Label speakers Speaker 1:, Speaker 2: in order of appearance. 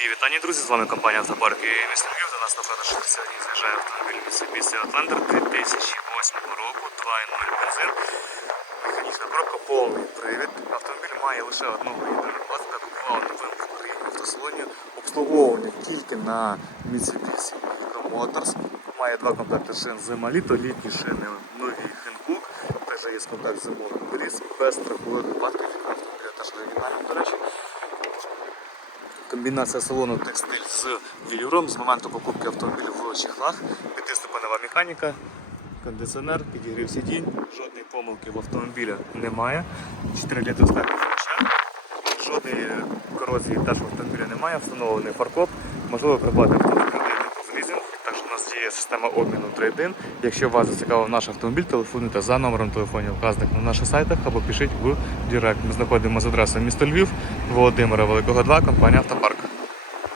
Speaker 1: Мої вітання, друзі. З вами компанія Автопарк і місто Львів. До нас на продаж сьогодні заїжджає автомобіль Mitsubishi Outlander 2008 року, 2.0 бензин. Механічна коробка, повний привід. Автомобіль має лише одну гідрону власника, купував новим в Україні автосалоні. Обслуговування тільки на Mitsubishi Hydro Motors. Має два комплекти шин зима літо, літні шини нові Хенкук. Також є комплект зимових коліс без страхових випадків. Автомобіля теж оригінальний, до речі. Комбінація салону текстиль з вілюром з моменту покупки автомобіля в чехлах, п'ятиступенева механіка, кондиціонер, підігрів сидінь, жодної помилки в автомобілі немає. 4 літри степені фреша, жодної корозії теж в автомобіля немає, встановлений фаркоп, можливо придбати автомобіль в лізинг. Також у нас система обміну трейдин. Якщо вас зацікавив наш автомобіль, телефонуйте за номером телефонів вказаних на наших сайтах або пишіть в Директ. Ми знаходимося з адресою місто Львів, Володимира Великого 2, компанія Автопарк.